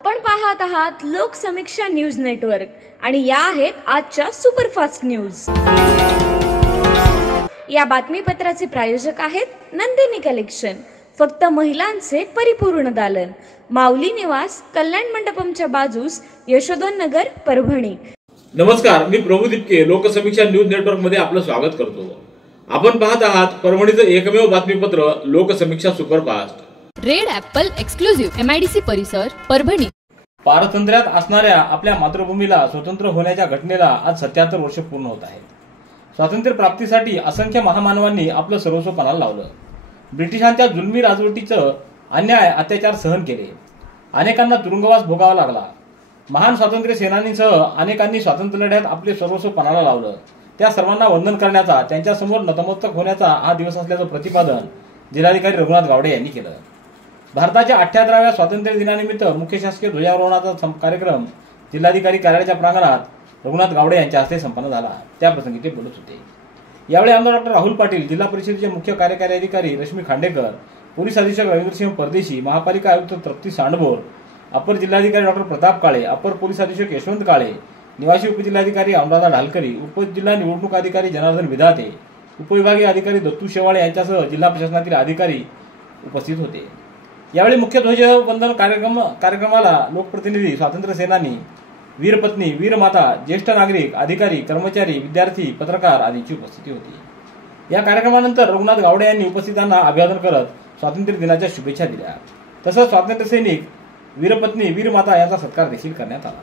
आपण पाहत आहात लोकसमीक्षा न्यूज नेटवर्क आणि या आहेत आजच्या सुपरफास्ट न्यूज। या बातमीपत्राचे प्रायोजक आहेत नंदिनी कलेक्शन, फक्त महिलांचे परिपूर्ण दालन, माऊली निवास, कल्याण मंडपमच्या बाजूस, यशोधन नगर, परभणी। नमस्कार, मी प्रभू दिपके लोकसमीक्षा न्यूज नेटवर्क मध्ये आपलं स्वागत करतो। आपण पाहत आहात परभणीचं एकमेव बातमीपत्र Loksamiksha superfast. Red Apple exclusive MIDC परिसर, परभणी। पारतंत्र्यात असणाऱ्या आपल्या मातृभूमीला स्वतंत्र होण्याच्या घटनेला आज 77 वर्ष पूर्ण होत आहेत। स्वातंत्र्य प्राप्तीसाठी असंख्य महामानवांनी आपलं सर्वस्व पणाला लावलं। ब्रिटिशांच्या जुलमी राजवटीचं अन्याय अत्याचार सहन केले, अनेकांना तुरुंगवास भोगावा लागला। महान स्वातंत्र्य सेनानींसह अनेकांनी स्वातंत्र्य लढ्यात आपले सर्वस्व पणाला लावलं। त्या सर्वांना वंदन करण्याचा, त्यांच्यासमोर नतमस्तक होण्याचा हा दिवस असल्याचं प्रतिपादन जिल्हाधिकारी रघुनाथ गावडे यांनी केलं। भारताच्या 78व्या स्वातंत्र्य दिनानिमित्त मुख्य शासकीय ध्वजारोहणाचा कार्यक्रम जिल्हाधिकारी कार्यालयाच्या प्रांगणात रघुनाथ गावडे यांच्या हस्ते संपन्न झाला। त्याप्रसंगी ते बोलत होते। यावेळी आमदार डॉक्टर राहुल पाटील, जिल्हा परिषदेचे मुख्य कार्यकारी अधिकारी रश्मी खांडेकर, पोलीस अधीक्षक रवींद्रसिंह परदेशी, महापालिका आयुक्त तृप्ती सांडभोर, अपर जिल्हाधिकारी डॉक्टर प्रताप काळे, अपर पोलीस अधीक्षक यशवंत काळे, निवासी उपजिल्हाधिकारी अनुराधा ढालकरी, उपजिल्हा निवडणूक अधिकारी जनार्दन विधाते, उपविभागीय अधिकारी दत्तू शेवाळे यांच्यासह जिल्हा प्रशासनातील अधिकारी उपस्थित होते। यावेळी मुख्य ध्वजवंदन कार्यक्रमाला लोकप्रतिनिधी, स्वातंत्र्य सेनानी, वीरपत्नी, वीरमाता, ज्येष्ठ नागरिक, अधिकारी, कर्मचारी, विद्यार्थी, पत्रकार आदींची उपस्थिती होती। या कार्यक्रमानंतर रघुनाथ गावडे यांनी उपस्थितांना अभिवादन करत स्वातंत्र्य दिनाच्या शुभेच्छा दिल्या। तसंच स्वातंत्र्य सैनिक, वीरपत्नी, वीरमाता यांचा सत्कार देखील करण्यात आला।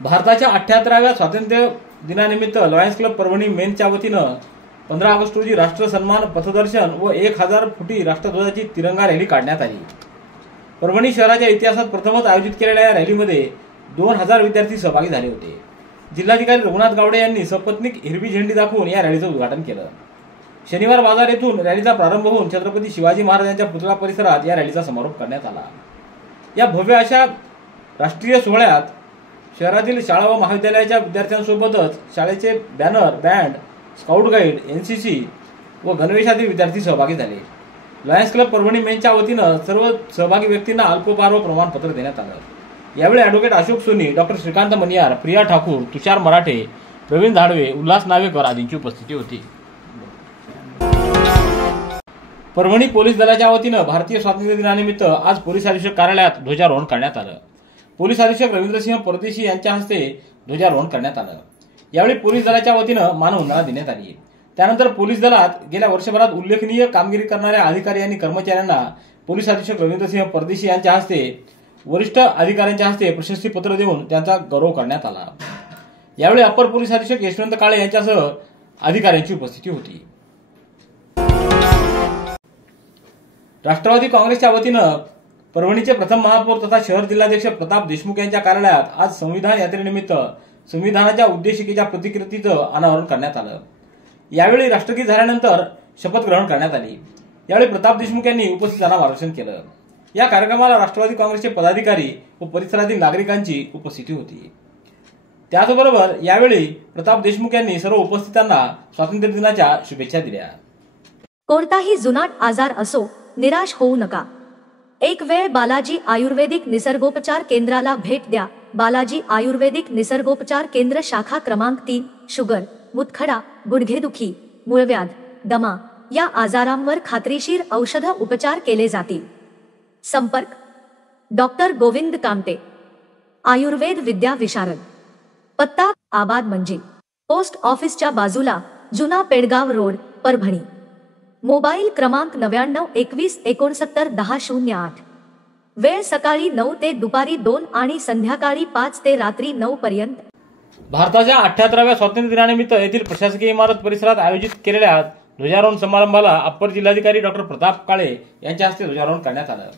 भारताच्या 78व्या स्वातंत्र्य दिनानिमित्त लॉयन्स क्लब परभणी मेनच्या वतीनं 15 ऑगस्ट रोजी राष्ट्र सन्मान पथदर्शन व 1000 फुटी राष्ट्रध्वजाची तिरंगा रॅली काढण्यात आली। परभणी शहराच्या इतिहासात प्रथमच आयोजित केलेल्या या रॅलीमध्ये 2000 विद्यार्थी सहभागी झाले होते। जिल्हाधिकारी रघुनाथ गावडे यांनी सपत्नीक हिरवी झेंडी दाखवून या रॅलीचं उद्घाटन केलं। शनिवार बाजार येथून रॅलीचा प्रारंभ होऊन छत्रपती शिवाजी महाराजांच्या पुतळा परिसरात या रॅलीचा समारोप करण्यात आला। या भव्य अशा राष्ट्रीय सोहळ्यात शहरातील शाळा व महाविद्यालयाच्या विद्यार्थ्यांसोबतच शाळेचे banner, band, scout guide, NCC व गणवेशातील विद्यार्थी सहभागी झाले। लॉयन्स क्लब परभणी मेनच्या वतीनं सर्व सहभागी व्यक्तींना अल्पोपहार व प्रमाणपत्र देण्यात आलं। यावेळी ॲडव्होकेट अशोक सोनी, डॉक्टर श्रीकांत मनियार, प्रिया ठाकूर, तुषार मराठे, प्रवीण धाडवे, उल्हास नावेकर आदींची उपस्थिती होती। परभणी पोलीस दलाच्या वतीनं भारतीय स्वातंत्र्य दिनानिमित्त आज पोलीस अधीक्षक कार्यालयात ध्वजारोहण करण्यात आलं। पोलीस अधीक्षक रवींद्रसिंह परदेशी यांच्या हस्ते ध्वजारोहण करण्यात आलं। यावेळी पोलीस दलाच्या वतीनं मानवंदना देण्यात आली। त्यानंतर पोलीस दलात गेल्या वर्षभरात उल्लेखनीय कामगिरी करणाऱ्या अधिकारी आणि कर्मचाऱ्यांना पोलीस अधीक्षक रवींद्रसिंह परदेशी यांच्या हस्ते, वरिष्ठ अधिकाऱ्यांच्या हस्ते प्रशस्ती पत्र देऊन त्यांचा गौरव करण्यात आला। यावेळी अपर पोलीस अधीक्षक यशवंत काळे यांच्यासह अधिकाऱ्यांची उपस्थिती होती। राष्ट्रवादी काँग्रेसच्या वतीनं परभणीचे प्रथम महापौर तथा शहर जिल्हाध्यक्ष प्रताप देशमुख यांच्या कार्यालयात आज संविधान यात्रेनिमित्त संविधानाच्या उद्देशिकेच्या प्रतिकृतीचं अनावरण करण्यात आलं। यावेळी राष्ट्रगीत झाल्यानंतर शपथ ग्रहण करण्यात आली। यावेळी प्रताप देशमुख यांनी उपस्थितांना मार्गदर्शन केलं। या कार्यक्रमाला राष्ट्रवादी काँग्रेसचे पदाधिकारी व परिसरातील नागरिकांची उपस्थिती होती। त्याचबरोबर यावेळी प्रताप देशमुख यांनी सर्व उपस्थितांना स्वातंत्र्य दिनाच्या शुभेच्छा दिल्या। कोणताही जुनाट आजार असो, निराश होऊ नका। एक वेळ बालाजी आयुर्वेदिक निसर्गोपचार केंद्राला भेट द्या। बालाजी आयुर्वेदिक निसर्गोपचार केंद्र, शाखा क्रमांक 3, शुगर, मुतखडा, गुडघेदुखी, मूळव्याध, दमा या आजारांवर खात्रीशीर औषध उपचार केले जातील। संपर्क डॉक्टर गोविंद कामटे, आयुर्वेद विद्या विशारद, पत्ता आबाद मंजिल, पोस्ट ऑफिसच्या बाजूला, जुना पेडगाव रोड, परभणी। मोबाईल क्रमांक 99 21 69 10 08। वेळ सकाळी 9 ते दुपारी 2 आणि संध्याकाळी 5 ते रात्री 9 पर्यंत। भारताच्या 78व्या स्वातंत्र्य दिनानिमित्त येथील प्रशासकीय इमारत परिसरात आयोजित केलेल्या ध्वजारोहण समारंभाला अप्पर जिल्हाधिकारी डॉक्टर प्रताप काळे यांच्या हस्ते ध्वजारोहण करण्यात आलं।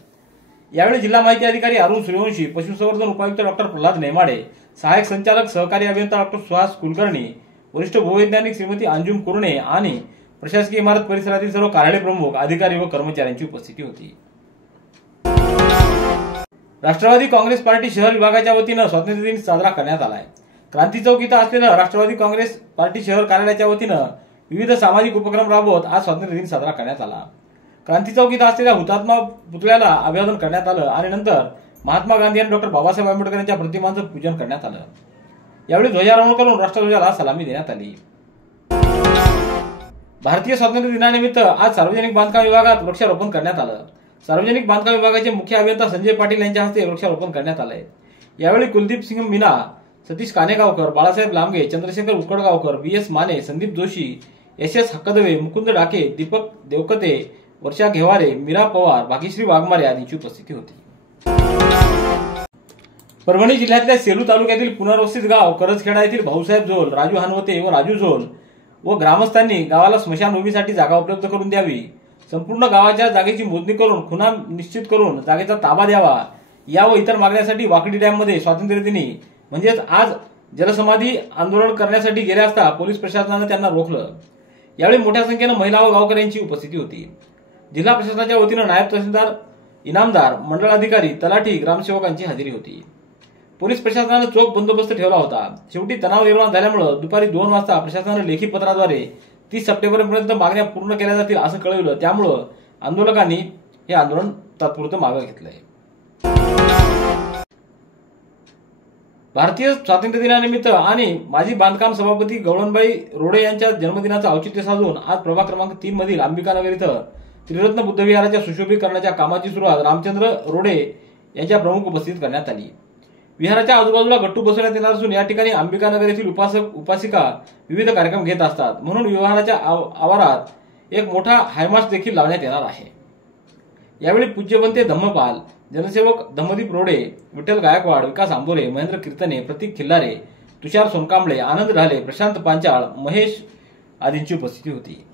यावेळी जिल्हा माहिती अधिकारी अरुण सूर्यवंशी, पशुसंवर्धन उपायुक्त डॉक्टर प्रल्हाद नेमाडे, सहाय्यक संचालक सहकारी अभियंता डॉक्टर सुहास कुलकर्णी, वरिष्ठ भूवैज्ञानिक श्रीमती अंजुम कुरणे आणि प्रशासकीय इमारत परिसरातील सर्व कार्यालय प्रमुख, अधिकारी व कर्मचाऱ्यांची उपस्थिती होती। राष्ट्रवादी काँग्रेस पार्टी शहर विभागाच्या वतीनं स्वातंत्र्य दिन साजरा करण्यात आलाय। क्रांती चौक इथं असलेल्या राष्ट्रवादी काँग्रेस पार्टी शहर कार्यालयाच्या वतीनं विविध सामाजिक उपक्रम राबवत आज स्वातंत्र्य दिन साजरा करण्यात आला। क्रांती चौक इथं असलेल्या हुतात्मा पुतळ्याला अभिवादन करण्यात आलं आणि नंतर महात्मा गांधी आणि डॉक्टर बाबासाहेब आंबेडकर यांच्या प्रतिमांचं पूजन करण्यात आलं। यावेळी ध्वजारोहण करून राष्ट्रध्वजाला सलामी देण्यात आली। भारतीय स्वातंत्र्य दिनानिमित्त आज सार्वजनिक बांधकाम विभागात वृक्षारोपण करण्यात आलं। सार्वजनिक बांधकाम विभागाचे मुख्य अभियंता संजय पाटील यांच्या हस्ते वृक्षारोपण करण्यात आलंय। यावेळी कुलदीप सिंह मीना, सतीश कानेगावकर, बाळासाहेब लांबगे, चंद्रशेखर उकडगावकर, BS माने, संदीप जोशी, SS हक्कदवे, मुकुंद डाके, दीपक देवकते, वर्षा घेवारे, मीरा पवार, भाग्यश्री वाघमारे आदींची उपस्थिती होती। परभणी जिल्ह्यातल्या सेलू तालुक्यातील पुनर्वसित गाव करजखेडा येथील भाऊसाहेब झोल, राजू हानवते व राजू झोल व ग्रामस्थांनी गावाला स्मशानभूमीसाठी जागा उपलब्ध करून द्यावी, संपूर्ण गावाच्या जागेची मोजणी करून खुणा निश्चित करून जागेचा ताबा द्यावा, या व इतर मागण्यासाठी वाकडी डॅममध्ये स्वातंत्र्यदिनी म्हणजेच आज जलसमाधी आंदोलन करण्यासाठी गेले असता पोलीस प्रशासनाने त्यांना रोखलं। यावेळी मोठ्या संख्येने महिला व गावकऱ्यांची उपस्थिती होती। जिल्हा प्रशासनाच्या वतीनं नायब तहसीलदार, इनामदार, मंडळ अधिकारी, तलाठी, ग्रामसेवकांची हजेरी होती। पोलीस प्रशासनाने चोख बंदोबस्त ठेवला होता। शेवटी तणाव निर्माण झाल्यामुळे दुपारी 2 वाजता प्रशासनाने लेखी पत्राद्वारे 30 सप्टेंबरपर्यंत मागण्या पूर्ण केल्या जातील असं कळवलं। त्यामुळे आंदोलकांनी हे आंदोलन तात्पुरतं मागे घेतलंय। भारतीय स्वातंत्र्य दिनानिमित्त आणि माजी बांधकाम सभापती गवळणबाई रोडे यांच्या जन्मदिनाचं औचित्य साधून आज प्रभाग क्रमांक 3 मधील अंबिकानगर इथं त्रिरत्न बुद्ध विहाराच्या सुशोभीकरणाच्या कामाची सुरुवात रामचंद्र रोडे यांच्या प्रमुख उपस्थितीत करण्यात आली। विहाराच्या आजूबाजूला गट्टू बसवण्यात येणार असून या ठिकाणी अंबिकानगर येथील उपासक उपासिका विविध कार्यक्रम घेत असतात, म्हणून विहाराच्या आवारात एक मोठा हायमास्ट देखील लावण्यात येणार आहे। यावेळी पूज्यवंते धम्मपाल, जनसेवक धम्मदीप रोडे, विठ्ठल गायकवाड, विकास आंबोरे, महेंद्र कीर्तने, प्रतीक खिल्लारे, तुषार सोनकांबळे, आनंद ढाले, प्रशांत पांचाळ, महेश आदींची उपस्थिती होती।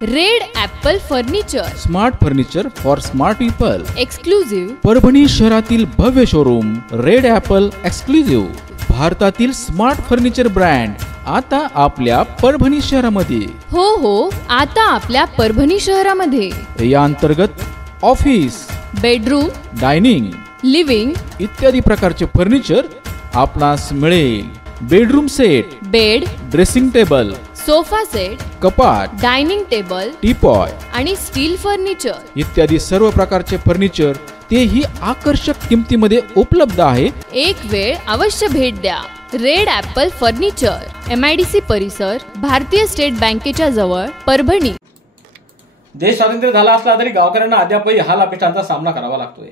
Red Apple furniture, smart furniture for smart people, exclusive Parbhani शहरातील भव्य शोरूम रेड ॲपल एक्सक्लुझिव्ह, भारतातील स्मार्ट फर्निचर ब्रँड आता आपल्या परभणी शहरामध्ये। हो, आता आपल्या परभणी शहरामध्ये। या अंतर्गत ऑफिस, बेडरूम, डायनिंग, लिव्हिंग इत्यादी प्रकारचे फर्निचर आपणास मिळेल। Bedroom set, bed, dressing table, sofa set, कपाट, डायनिंग टेबल, टीपॉय आणि स्टील फर्निचर इत्यादी सर्व प्रकारचे फर्निचर तेही आकर्षक किमतीमध्ये उपलब्ध आहे। एक वेळ अवश्य भेट द्या। रेड ॲपल फर्निचर, MIDC परिसर, भारतीय स्टेट बँकेच्या जवळ, परभणी। देश स्वातंत्र्य झाला असला तरी गावकऱ्यांना अद्यापही हाल अपेष्टांचा सामना करावा लागतोय।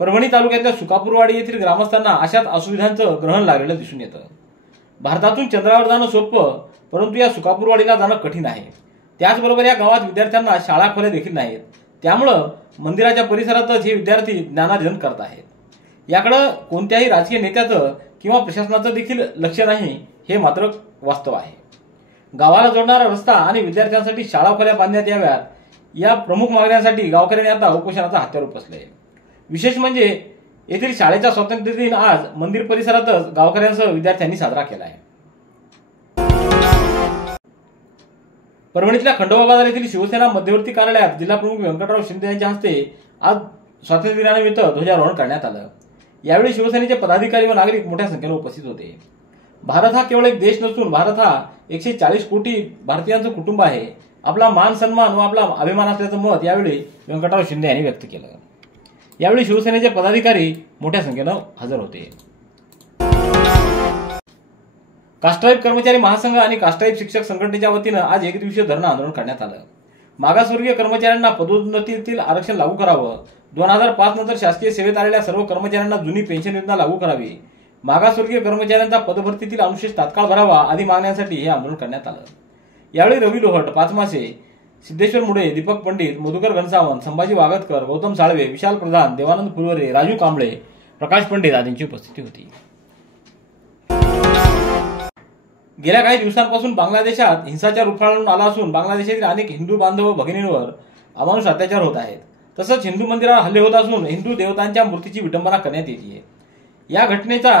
परभणी तालुक्यातल्या सुकापूरवाडी येथील ग्रामस्थांना अशाच असुविधांचं ग्रहण लागलेलं दिसून येतं। भारतातून चंद्रावर जाणं सोपं, परंतु या सुकापूरवाडीला जाणं कठीण आहे। त्याचबरोबर या गावात विद्यार्थ्यांना शाळा खोल्या देखील नाहीत, त्यामुळं मंदिराच्या परिसरातच हे विद्यार्थी ज्ञानार्जन करत आहेत। याकडे कोणत्याही राजकीय नेत्याचं किंवा प्रशासनाचं देखील लक्ष नाही, हे मात्र वास्तव आहे। गावाला जोडणारा रस्ता आणि विद्यार्थ्यांसाठी शाळा खोल्या बांधण्यात याव्यात, या प्रमुख मागण्यांसाठी गावकऱ्यांनी आता उपोषणाचा हत्यार उपसले। विशेष म्हणजे येथील शाळेचा स्वातंत्र्य दिन आज मंदिर परिसरातच गावकऱ्यांसह विद्यार्थ्यांनी साजरा केला आहे। परभणीतल्या खंडोबा बाजार येथील शिवसेना मध्यवर्ती कार्यालयात जिल्हाप्रमुख व्यंकटराव शिंदे यांच्या हस्ते आज स्वातंत्र्य दिनानिमित्त ध्वजारोहण करण्यात आलं। यावेळी शिवसेनेचे पदाधिकारी व नागरिक मोठ्या संख्येने उपस्थित होते। भारत हा केवळ एक देश नसून भारत हा 140 कोटी भारतीयांचं कुटुंब आहे। आपला मान सन्मान व आपला अभिमान असल्याचं मत यावेळी व्यंकटराव शिंदे यांनी व्यक्त केलं। यावेळी शिवसेनेचे पदाधिकारी मोठ्या संख्येनं हजर होते। कास्ट्राईब कर्मचारी महासंघ आणि कास्ट्राईब शिक्षक संघटनेच्या वतीनं आज एक दिवसीय धरणं आंदोलन करण्यात आलं। मागासवर्गीय कर्मचाऱ्यांना पदोन्नतीतील आरक्षण लागू करावं, 2005 नंतर शासकीय सेवेत आलेल्या सर्व कर्मचाऱ्यांना जुनी पेन्शन योजना लागू करावी, मागासवर्गीय कर्मचाऱ्यांचा पदभरतीतील अनुशेष तात्काळ भरावा आदी मागण्यांसाठी हे आंदोलन करण्यात आलं। यावेळी रवी लोहट, पाचमासे, सिद्धेश्वर मुडे, दीपक पंडित, मधुकर घनसावंत, संभाजी वागतकर, गौतम साळवे, विशाल प्रधान, देवानंद फुलवरे, राजू कांबळे, प्रकाश पंडित आदींची उपस्थिती होती। गेल्या काही दिवसांपासून बांगलादेशात हिंसाचार उफाळून आला असून बांगलादेशातील अनेक हिंदू बांधव भगिनींवर अमानुष अत्याचार होत आहेत। तसंच हिंदू मंदिरावर हल्ले होत असून हिंदू देवतांच्या मूर्तीची विटंबना करण्यात येते। या घटनेचा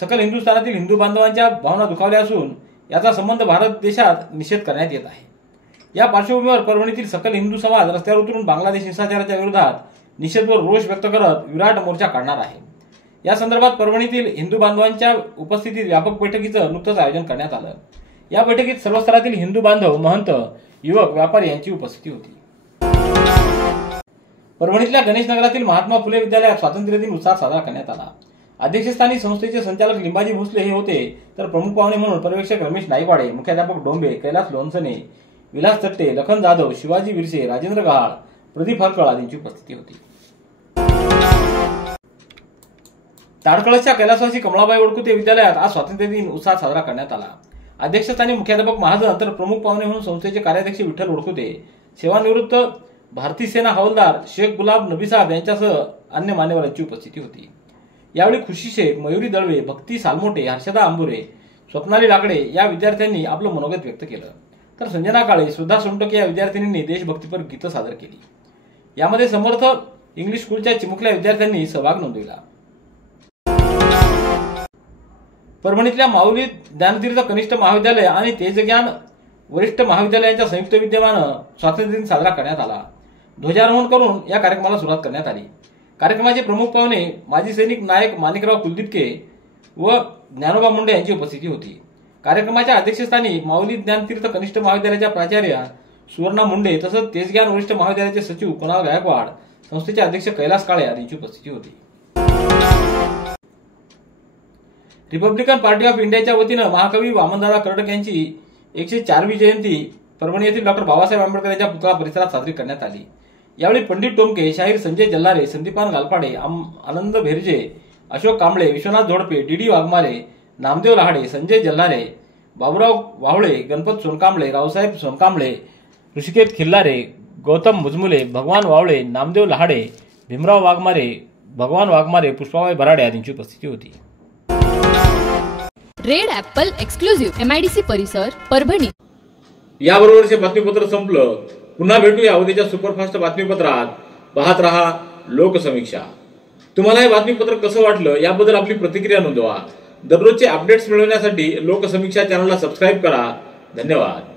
सकल हिंदुस्थानातील हिंदू बांधवांच्या भावना दुखावल्या असून याचा संबंध भारत देशात निषेध करण्यात येत आहे। या पार्श्वभूमीवर परभणीतील सकल हिंदू समाज रस्त्यावर उतरून बांगलादेश हिंसाचाराच्या विरोधात निषेध व रोष व्यक्त करत विराट मोर्चा काढणार आहे। या संदर्भात परभणीतील हिंदू बांधवांच्या उपस्थितीत व्यापक बैठकीचं नुकतंच आयोजन करण्यात आलं। या बैठकीत सर्व स्तरातील हिंदू बांधव, महंत, युवक, व्यापारी यांची उपस्थिती होती। परभणीतल्या गणेश नगरातील महात्मा फुले विद्यालयात स्वातंत्र्य दिन उत्साहात साजरा करण्यात आला। अध्यक्षस्थानी संस्थेचे संचालक लिंबाजी भोसले हे होते, तर प्रमुख पाहुणे म्हणून पर्यवेक्षक रमेश नाईकवाडे, मुख्याध्यापक डोंबे, कैलास लोणसने, विलास चट्टे, लखन जाधव, शिवाजी विरसे, राजेंद्र गहाळ, प्रदीप हरकळ आदींची उपस्थिती होती। ताडकळसच्या कैलासवासी कमळाबाई ओळखुते विद्यालयात आज स्वातंत्र्य दिन उत्साहात साजरा करण्यात आला। अध्यक्षस्थानी मुख्याध्यापक महाजन, तर प्रमुख पाहुणे म्हणून संस्थेचे कार्याध्यक्ष विठ्ठल ओळखुते, सेवानिवृत्त भारतीय सेना हवालदार शेख गुलाब नबी साहेब यांच्यासह अन्य मान्यवरांची उपस्थिती होती। यावेळी खुशी शेख, मयुरी दळवे, भक्ती सालमोटे, हर्षदा आंबुरे, स्वप्नाली लाकडे या विद्यार्थ्यांनी आपलं मनोगत व्यक्त केलं, तर संजना काळे, श्रद्धा सोनटके या विद्यार्थिनींनी देशभक्तीपर गीतं सादर केली। यामध्ये समर्थ इंग्लिश स्कूलच्या चिमुकल्या विद्यार्थ्यांनी सहभाग नोंदविला। परभणीतल्या माऊली ज्ञानतीर्थ कनिष्ठ महाविद्यालय आणि तेजज्ञान वरिष्ठ महाविद्यालयाच्या संयुक्त विद्यमानं स्वातंत्र्य दिन साजरा करण्यात आला। ध्वजारोहण करून या कार्यक्रमाला सुरुवात करण्यात आली। कार्यक्रमाचे प्रमुख पाहुणे माजी सैनिक नायक माणिकराव कुलदीपके व ज्ञानोबा मुंडे यांची उपस्थिती होती। कार्यक्रमाच्या अध्यक्षस्थानी माऊली ज्ञानतीर्थ कनिष्ठ महाविद्यालयाच्या प्राचार्या सुवर्णा मुंडे तसंच तेजज्ञान वरिष्ठ महाविद्यालयाचे सचिव कुणाल गायकवाड, संस्थेचे अध्यक्ष कैलास काळे आदींची उपस्थिती होती। रिपब्लिकन पार्टी ऑफ इंडियाच्या वतीनं महाकवी वामनदादा कर्डक यांची 104वी जयंती परभणी येथील डॉक्टर बाबासाहेब आंबेडकर यांच्या पुतळा परिसरात साजरी करण्यात आली। यावेळी पंडित टोमके, शाहीर संजय जल्हारे, संदीपान गालपाडे, आनंद भेरजे, अशोक कांबळे, विश्वनाथ झोडपे, डी वाघमारे, नामदेव लहाडे, संजय जल्हारे, बाबुराव वाहुळे, गणपत सोनकांबळे, रावसाहेब सोनकांबळे, ऋषिकेश खिल्लारे, गौतम मुजमुले, भगवान वावळे, नामदेव लहाडे, भीमराव वाघमारे, भगवान वाघमारे, पुष्पाबाई बराडे आदींची उपस्थिती होती। रेड ॲपल एक्सक्लुझिव्ह MIDC परिसर परभणी। याबरोबरचे बातमीपत्र संपलं। पुन्हा भेटूया उद्याच्या सुपरफास्ट बातमीपत्रात। पाहत रहा लोकसमीक्षा। तुम्हाला हे बातमीपत्र कसं वाटलं याबद्दल आपली प्रतिक्रिया नोंदवा। दररोजचे अपडेट्स मिळवण्यासाठी लोकसमीक्षा चॅनलला सबस्क्राईब करा। धन्यवाद।